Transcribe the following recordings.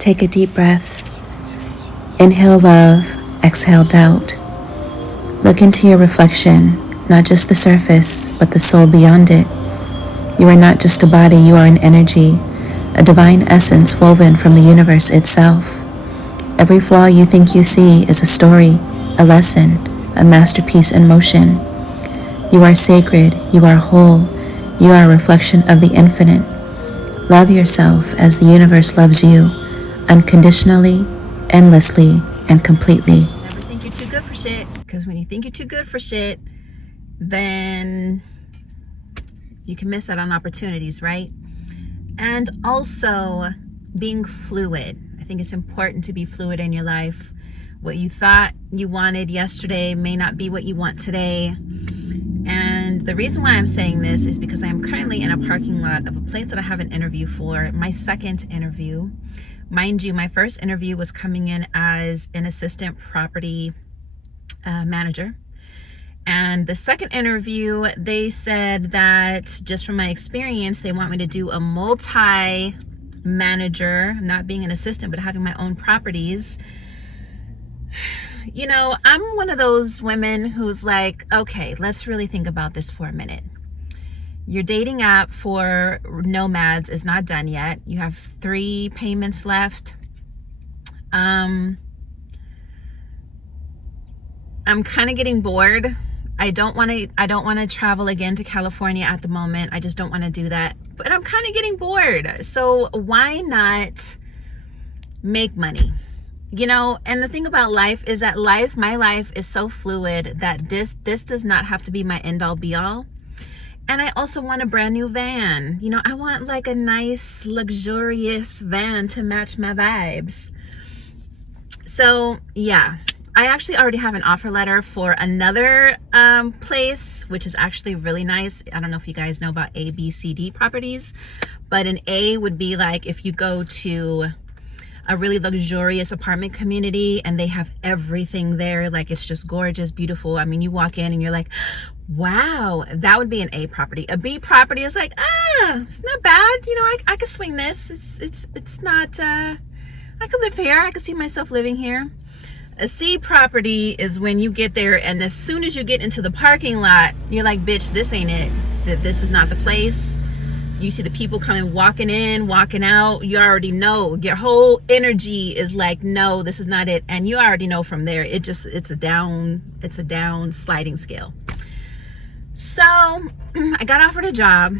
Take a deep breath. Inhale love, exhale doubt. Look into your reflection, not just the surface, but the soul beyond it. You are not just a body, you are an energy, a divine essence woven from the universe itself. Every flaw you think you see is a story, a lesson, a masterpiece in motion. You are sacred, you are whole, you are a reflection of the infinite. Love yourself as the universe loves you, unconditionally, endlessly, and completely. Never think you're too good for shit, because when you think you're too good for shit, then you can miss out on opportunities, right? And also being fluid. I think it's important to be fluid in your life. What you thought you wanted yesterday may not be what you want today. And the reason why I'm saying this is because I'm currently in a parking lot of a place that I have an interview for, my second interview. Mind you, my first interview was coming in as an assistant property manager. And the second interview, they said that just from my experience, they want me to do a multi-manager, not being an assistant, but having my own properties. You know, I'm one of those women who's like, okay, let's really think about this for a minute. Your dating app for nomads is not done yet. You have 3 payments left. I'm kind of getting bored. I don't want to travel again to California at the moment. I just don't want to do that. But I'm kind of getting bored. So why not make money? You know, and the thing about life is that my life is so fluid that this does not have to be my end all be all. And I also want a brand new van. You know, I want like a nice, luxurious van to match my vibes. So yeah, I actually already have an offer letter for another place, which is actually really nice. I don't know if you guys know about A, B, C, D properties, but an A would be like if you go to a really luxurious apartment community and they have everything there, like it's just gorgeous, beautiful. I mean, you walk in and you're like, wow, that would be an A property. A B property is like, it's not bad. You know, I could swing this. It's not, I could live here. I could see myself living here. A C property is when you get there and as soon as you get into the parking lot, you're like, bitch, this ain't it. This is not the place. You see the people coming, walking in, walking out. You already know. Your whole energy is like, no, this is not it. And you already know from there. It's a down sliding scale. So I got offered a job.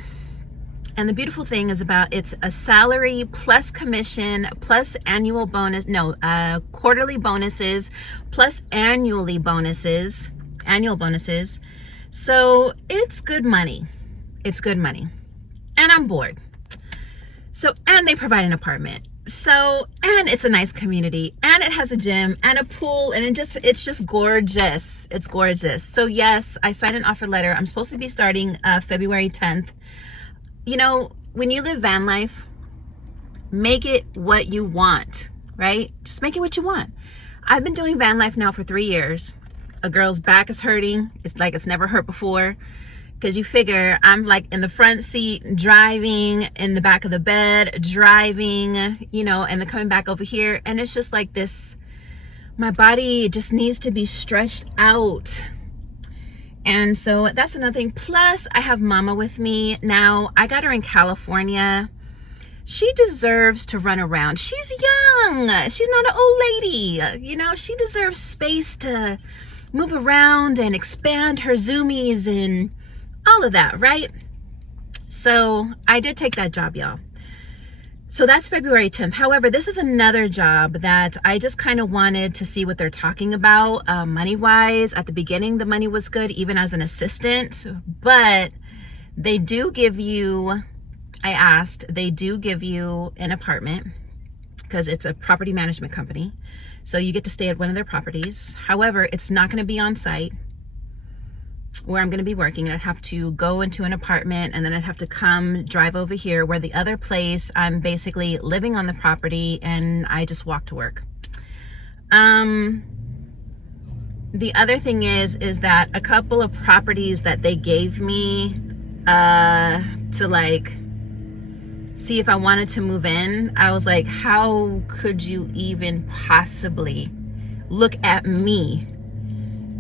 And the beautiful thing is it's a salary plus commission plus annual bonus, quarterly bonuses plus annual bonuses. So it's good money. It's good money. And I'm bored. So, and they provide an apartment. So, and it's a nice community and it has a gym and a pool and it's just gorgeous. It's gorgeous. So yes, I signed an offer letter. I'm supposed to be starting February 10th. You know, when you live van life, make it what you want, right? Just make it what you want. I've been doing van life now for 3 years. A girl's back is hurting. It's like it's never hurt before. Because you figure I'm like in the front seat driving, in the back of the bed driving, you know, and then coming back over here. And it's just like this, my body just needs to be stretched out. And so that's another thing. Plus I have mama with me now. I got her in California. She deserves to run around. She's young. She's not an old lady. You know, she deserves space to move around and expand her zoomies and all of that, right? So I did take that job, y'all. So that's February 10th. However, this is another job that I just kind of wanted to see what they're talking about money-wise. At the beginning, the money was good, even as an assistant. But they do give you, they do give you an apartment because it's a property management company. So you get to stay at one of their properties. However, it's not going to be on site where I'm going to be working. I'd have to go into an apartment and then I'd have to drive over here where the other place I'm basically living on the property and I just walk to work. The other thing is that a couple of properties that they gave me to like see if I wanted to move in, I was like, how could you even possibly look at me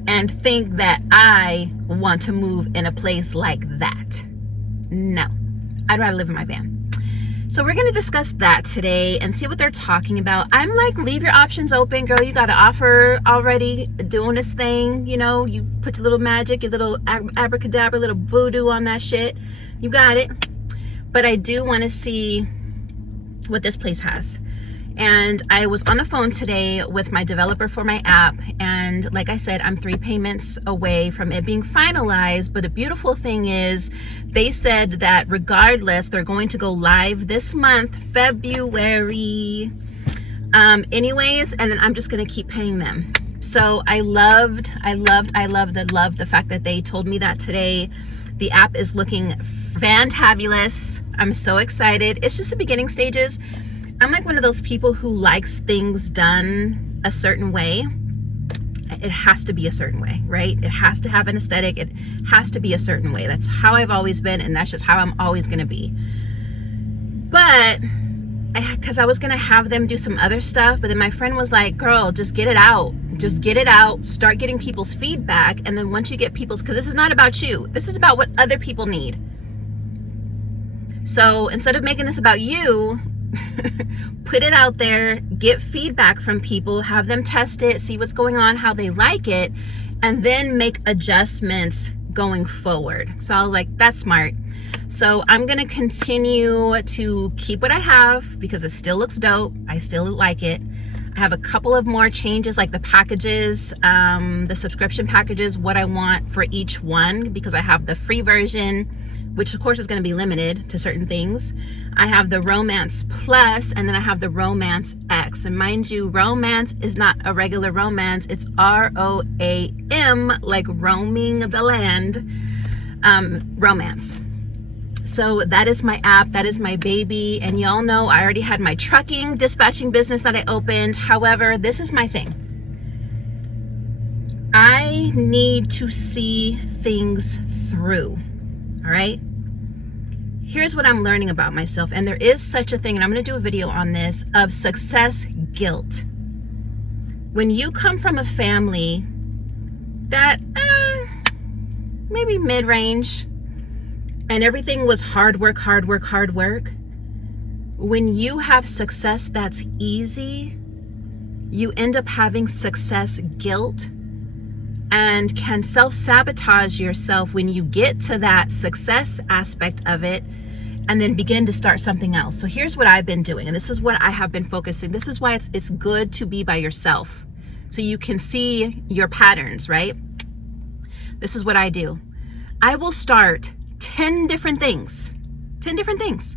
and think that I want to move in a place like that? No, I'd rather live in my van. So we're going to discuss that today and see what they're talking about. I'm like, leave your options open, girl. You got an offer already doing this thing. You know, you put your little magic, your little abracadabra, little voodoo on that shit. You got it. But I do want to see what this place has. And I was on the phone today with my developer for my app. And like I said, I'm 3 payments away from it being finalized. But the beautiful thing is they said that regardless, they're going to go live this month, February. Anyways, and then I'm just going to keep paying them. So I loved the fact that they told me that today. The app is looking fantabulous. I'm so excited. It's just the beginning stages. I'm like one of those people who likes things done a certain way. It has to be a certain way, right? It has to have an aesthetic. It has to be a certain way. That's how I've always been, and that's just how I'm always going to be. But because I was going to have them do some other stuff, but then my friend was like, girl, just get it out. Just get it out. Start getting people's feedback. And then once you get people's, because this is not about you. This is about what other people need. So instead of making this about you, put it out there, get feedback from people, have them test it, see what's going on, how they like it, and then make adjustments going forward. So I was like, that's smart. So I'm going to continue to keep what I have because it still looks dope. I still like it. I have a couple of more changes, like the packages, the subscription packages, what I want for each one, because I have the free version, which of course is going to be limited to certain things. I have the Romance Plus, and then I have the Romance X. And mind you, romance is not a regular romance. It's ROAM, like roaming the land, romance. So that is my app. That is my baby. And y'all know I already had my trucking dispatching business that I opened. However, this is my thing. I need to see things through. All right. Here's what I'm learning about myself. And there is such a thing, and I'm going to do a video on this, of success guilt. When you come from a family that maybe mid-range and everything was hard work, when you have success that's easy, you end up having success guilt and can self-sabotage yourself when you get to that success aspect of it and then begin to start something else. So here's what I've been doing, and this is what I have been focusing. This is why it's good to be by yourself, so you can see your patterns, right? This is what I do. I will start 10 different things. 10 different things.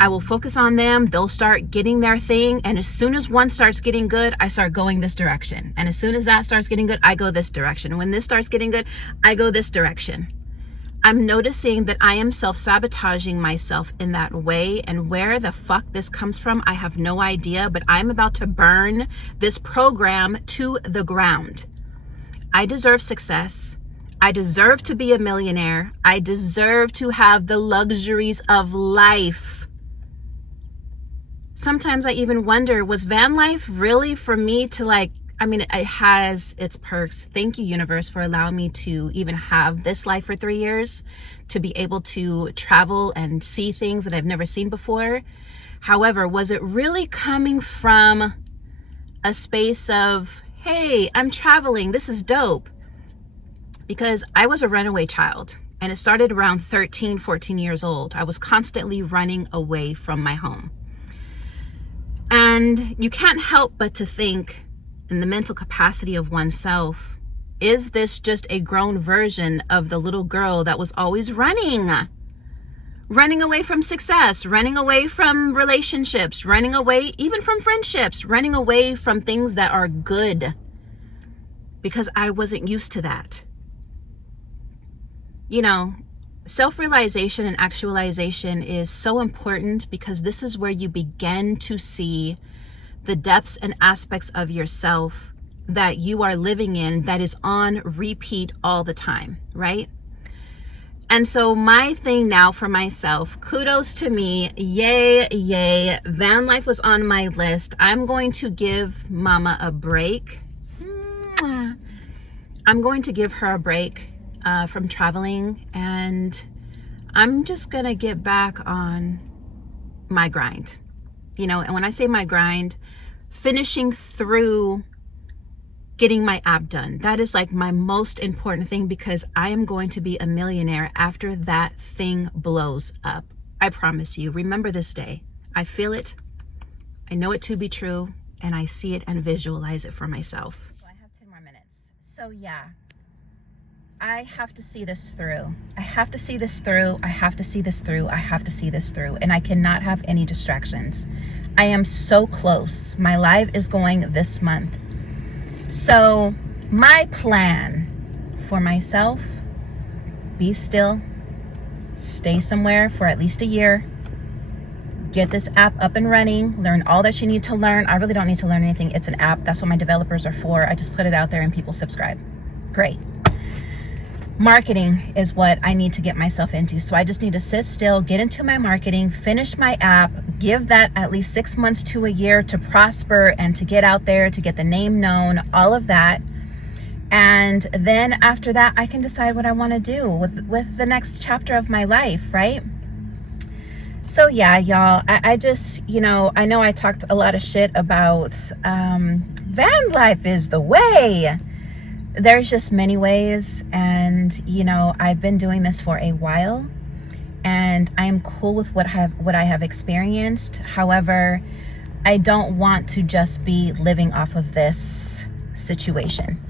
I will focus on them. They'll start getting their thing. And as soon as one starts getting good, I start going this direction. And as soon as that starts getting good, I go this direction. When this starts getting good, I go this direction. I'm noticing that I am self-sabotaging myself in that way. And where the fuck this comes from, I have no idea. But I'm about to burn this program to the ground. I deserve success. I deserve to be a millionaire. I deserve to have the luxuries of life. Sometimes I even wonder, was van life really for me to like, I mean, it has its perks. Thank you, universe, for allowing me to even have this life for 3 years, to be able to travel and see things that I've never seen before. However, was it really coming from a space of, hey, I'm traveling, this is dope? Because I was a runaway child, and it started around 13, 14 years old. I was constantly running away from my home. And you can't help but to think in the mental capacity of oneself, is this just a grown version of the little girl that was always running away from success, running away from relationships, running away even from friendships, running away from things that are good, because I wasn't used to that. You know, self-realization and actualization is so important, because this is where you begin to see the depths and aspects of yourself that you are living in that is on repeat all the time, right? And so my thing now for myself, kudos to me, yay, yay. Van life was on my list. I'm going to give mama a break. I'm going to give her a break from traveling, and I'm just going to get back on my grind. You know, and when I say my grind, finishing through getting my app done. That is like my most important thing, because I am going to be a millionaire after that thing blows up. I promise you. Remember this day. I feel it. I know it to be true, and I see it and visualize it for myself. So I have 10 more minutes. So yeah, I have to see this through. I have to see this through. I have to see this through. I have to see this through. And I cannot have any distractions. I am so close. My live is going this month. So my plan for myself, be still, stay somewhere for at least a year, get this app up and running, learn all that you need to learn. I really don't need to learn anything. It's an app. That's what my developers are for. I just put it out there and people subscribe. Great. Marketing is what I need to get myself into. So I just need to sit still, get into my marketing, finish my app, give that at least 6 months to a year to prosper and to get out there, to get the name known, all of that. And then after that, I can decide what I want to do with the next chapter of my life, right? So yeah, y'all, I just, you know I talked a lot of shit about van life is the way. There's just many ways, and I've been doing this for a while, and I am cool with what I have experienced. However, I don't want to just be living off of this situation.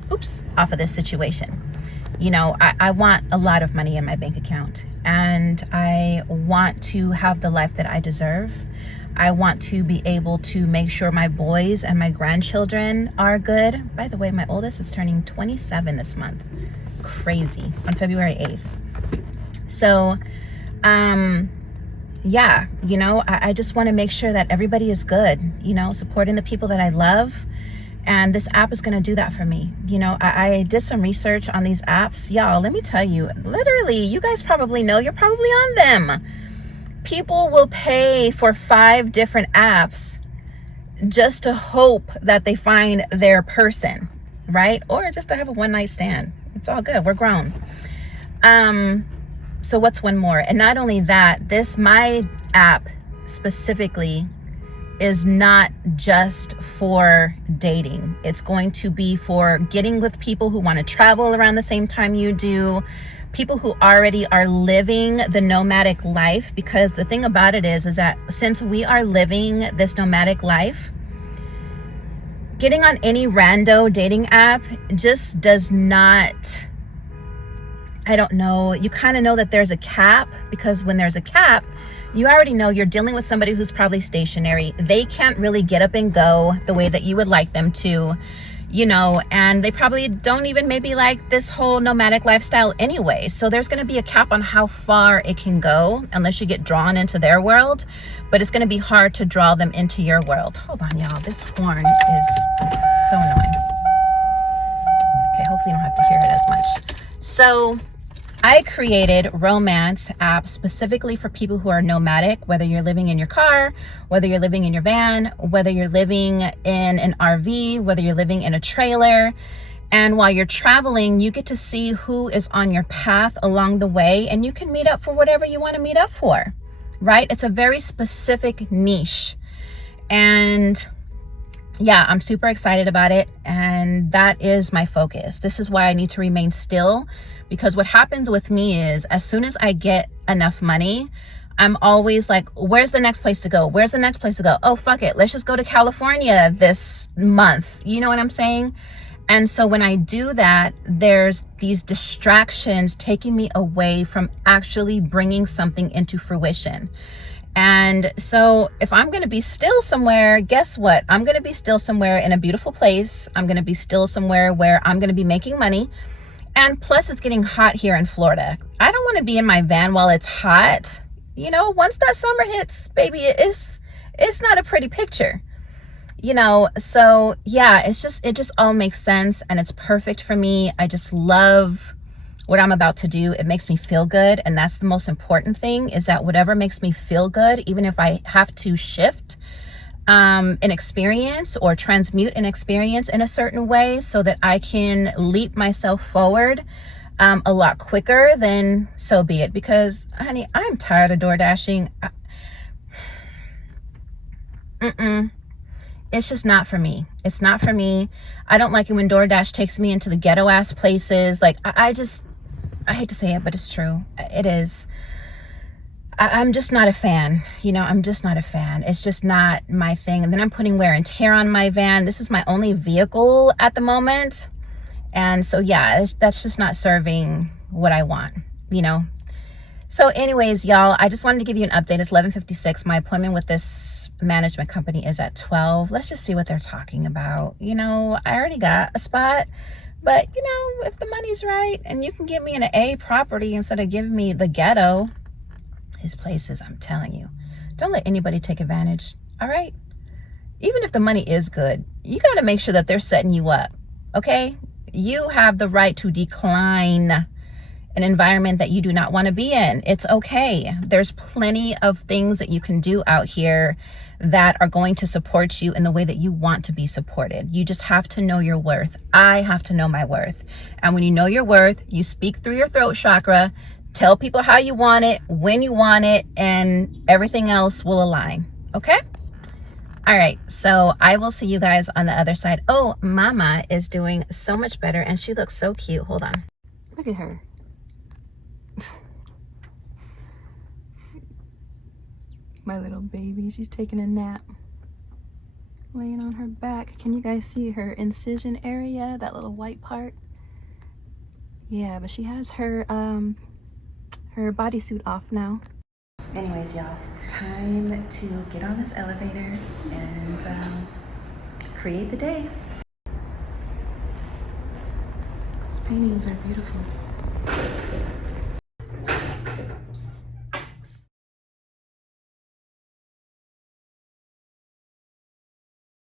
Off of this situation. I want a lot of money in my bank account, and I want to have the life that I deserve. I want to be able to make sure my boys and my grandchildren are good. By the way, my oldest is turning 27 this month. Crazy. On February 8th. So, yeah, I just want to make sure that everybody is good, supporting the people that I love. And this app is going to do that for me. I did some research on these apps. Y'all, let me tell you, literally, you guys probably know, you're probably on them. People will pay for 5 different apps just to hope that they find their person, right? Or just to have a one-night stand. It's all good. We're grown. So what's one more? And not only that, my app specifically is not just for dating. It's going to be for getting with people who want to travel around the same time you do, people who already are living the nomadic life. Because the thing about it is that since we are living this nomadic life, getting on any rando dating app just does not, I don't know, you kind of know that there's a cap, because when there's a cap, you already know you're dealing with somebody who's probably stationary. They can't really get up and go the way that you would like them to, and they probably don't even maybe like this whole nomadic lifestyle anyway. So there's going to be a cap on how far it can go unless you get drawn into their world, but it's going to be hard to draw them into your world. Hold on, y'all. This horn is so annoying. Okay, hopefully you don't have to hear it as much. So I created romance apps specifically for people who are nomadic, whether you're living in your car, whether you're living in your van, whether you're living in an RV, whether you're living in a trailer. And while you're traveling, you get to see who is on your path along the way, and you can meet up for whatever you want to meet up for, right? It's a very specific niche. And yeah, I'm super excited about it. And that is my focus. This is why I need to remain still. Because what happens with me is, as soon as I get enough money, I'm always like, where's the next place to go? Where's the next place to go? Oh, fuck it. Let's just go to California this month. You know what I'm saying? And so when I do that, there's these distractions taking me away from actually bringing something into fruition. And so if I'm going to be still somewhere, guess what? I'm going to be still somewhere in a beautiful place. I'm going to be still somewhere where I'm going to be making money. And plus, it's getting hot here in Florida. I don't want to be in my van while it's hot. Once that summer hits, baby, it's not a pretty picture. So yeah, it just all makes sense, and it's perfect for me. I just love what I'm about to do, it makes me feel good. And that's the most important thing, is that whatever makes me feel good, even if I have to shift an experience or transmute an experience in a certain way so that I can leap myself forward a lot quicker, then so be it. Because honey, I'm tired of door dashing. It's just not for me. It's not for me. I don't like it when DoorDash takes me into the ghetto ass places. Like I hate to say it, but it's true. It is. I'm just not a fan. You know, I'm just not a fan. It's just not my thing. And then I'm putting wear and tear on my van. This is my only vehicle at the moment. And so, yeah, that's just not serving what I want, you know. So anyways, y'all, I just wanted to give you an update. It's 11:56. My appointment with this management company is at 12. Let's just see what they're talking about. You know, I already got a spot, but you know, if the money's right and you can give me an A property instead of giving me the ghetto, his places, I'm telling you, don't let anybody take advantage. All right. Even if the money is good, you got to make sure that they're setting you up. Okay. You have the right to decline an environment that you do not want to be in. It's okay. There's plenty of things that you can do out here that are going to support you in the way that you want to be supported. You just have to know your worth. I have to know my worth. And when you know your worth, you speak through your throat chakra, tell people how you want it, when you want it, and everything else will align. Okay? All right, so I will see you guys on the other side. Oh, Mama is doing so much better, and she looks so cute. Hold on. Look at her. My little baby, she's taking a nap. Laying on her back. Can you guys see her incision area? That little white part? Yeah, but she has her bodysuit off now. Anyways, y'all, time to get on this elevator and create the day. These paintings are beautiful.